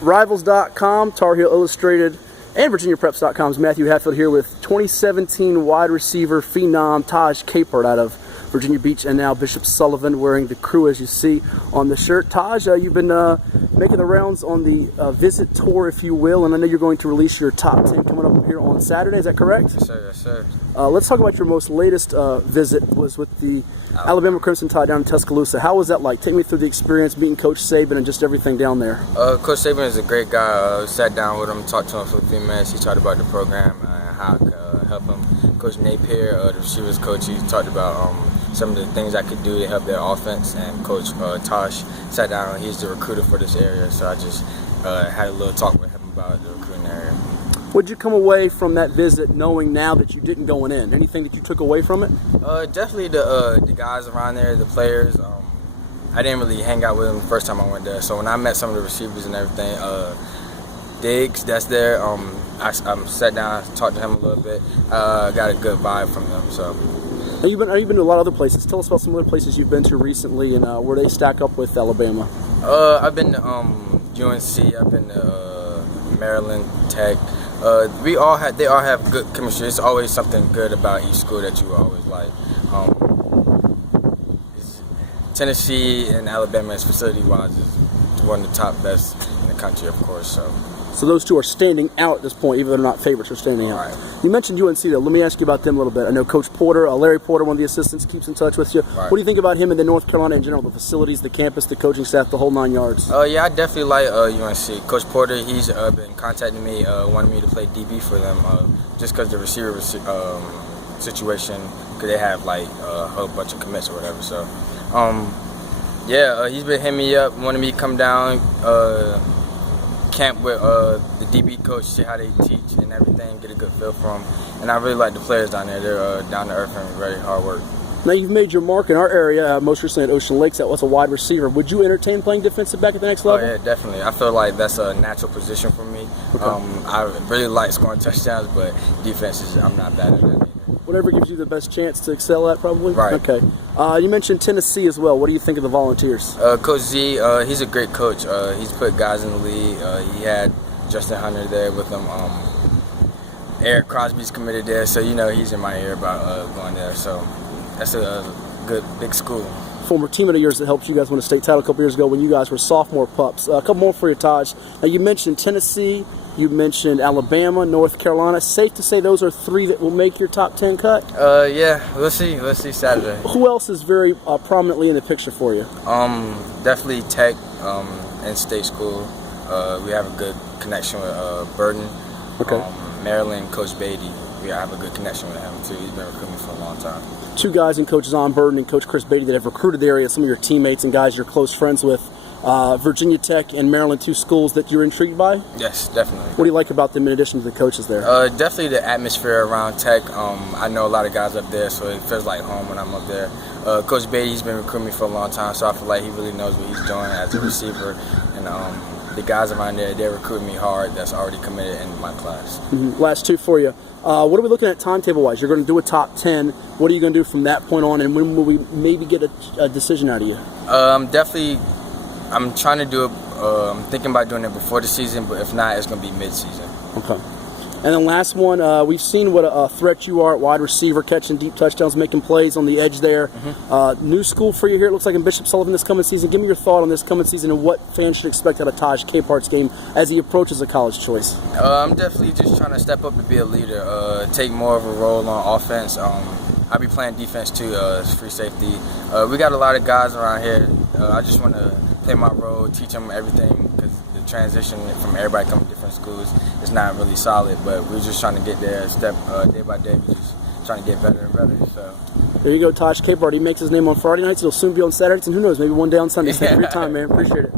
Rivals.com, Tar Heel Illustrated, and VirginiaPreps.com's Matthew Hatfield here with 2017 wide receiver phenom Tahj Capehart out of Virginia Beach, and now Bishop Sullivan wearing the crew as you see on the shirt. Tahj, you've been making the rounds on the visit tour, if you will, and I know you're going to release your top 10 coming up here on Saturday. Is that correct? Yes, sir. Yes, sir. Let's talk about your most latest visit was with the Alabama Crimson Tide down in Tuscaloosa. How was that like? Take me through the experience meeting Coach Saban and just everything down there. Coach Saban is a great guy. Sat down with him, talked to him for a few minutes. He talked about the program and how I could help him. Coach Napier, the receivers coach, he talked about some of the things I could do to help their offense. And Coach Tosh sat down. He's the recruiter for this area, so I just had a little talk with him about the recruiting area. What did you come away from that visit knowing now that you didn't going in? Anything that you took away from it? Definitely the guys around there, the players. I didn't really hang out with them the first time I went there, so when I met some of the receivers and everything, Diggs, that's there. I sat down, talked to him a little bit. Got a good vibe from them. So. You've been to a lot of other places. Tell us about some other places you've been to recently and where they stack up with Alabama. I've been to UNC. I've been to Maryland Tech. They all have good chemistry. It's always something good about each school that you always like. Tennessee and Alabama, facility-wise, is one of the top best in the country, of course. So those two are standing out at this point, even though they're not favorites, they're standing out. Right. You mentioned UNC, though. Let me ask you about them a little bit. I know Coach Porter, Larry Porter, one of the assistants, keeps in touch with you. Right. What do you think about him and then North Carolina in general, the facilities, the campus, the coaching staff, the whole 9 yards? Yeah, I definitely like UNC. Coach Porter, he's been contacting me, wanting me to play DB for them, just because the receiver situation, because they have like a whole bunch of commits or whatever. So, he's been hitting me up, wanting me to come down, camp with the DB coach, see how they teach and everything, get a good feel for them. And I really like the players down there. They're down to earth and very hard work. Now you've made your mark in our area, most recently at Ocean Lakes. That was a wide receiver. Would you entertain playing defensive back at the next level? Oh yeah, definitely. I feel like that's a natural position for me. Okay. I really like scoring touchdowns, but defenses, I'm not bad at that. Whatever gives you the best chance to excel at, probably? Right. Okay. You mentioned Tennessee as well. What do you think of the Volunteers? Coach Z, he's a great coach. He's put guys in the league. He had Justin Hunter there with him. Eric Crosby's committed there, so he's in my ear about going there. So that's a good, big school. Former teammate of yours that helped you guys win a state title a couple years ago when you guys were sophomore pups. A couple more for you, Tahj. Now you mentioned Tennessee. You mentioned Alabama, North Carolina. Safe to say those are three that will make your top 10 cut? Yeah, we'll see. We'll see Saturday. Who else is very prominently in the picture for you? Definitely Tech and State School. We have a good connection with Burden. Okay. Maryland, Coach Beatty. We have a good connection with him too. He's been recruiting for a long time. Two guys in Coach Zon Burden and Coach Chris Beatty that have recruited the area, some of your teammates and guys you're close friends with. Virginia Tech and Maryland, two schools that you're intrigued by? Yes, definitely. What do you like about them in addition to the coaches there? Definitely the atmosphere around Tech. I know a lot of guys up there, so it feels like home when I'm up there. Coach Beatty, he's been recruiting me for a long time, so I feel like he really knows what he's doing as a receiver. And the guys around there, they're recruiting me hard. That's already committed in my class. Mm-hmm. Last two for you. What are we looking at timetable-wise? You're going to do a top 10. What are you going to do from that point on, and when will we maybe get a decision out of you? I'm trying to do it. I'm thinking about doing it before the season, but if not, it's going to be mid-season. Okay. And then last one, we've seen what a threat you are at wide receiver, catching deep touchdowns, making plays on the edge there. Mm-hmm. New school for you here, it looks like in Bishop Sullivan this coming season. Give me your thought on this coming season and what fans should expect out of Tahj Capehart's game as he approaches a college choice. I'm definitely just trying to step up to be a leader, take more of a role on offense. I'll be playing defense too, free safety. We got a lot of guys around here. I just want to play my role, teach them everything, because the transition from everybody coming from different schools is not really solid, but we're just trying to get there step day by day. We're just trying to get better and better. So there you go, Tahj Capehart. He makes his name on Friday nights. He'll soon be on Saturdays, and who knows, maybe one day on Sundays. Thank you for your time, man. Appreciate it.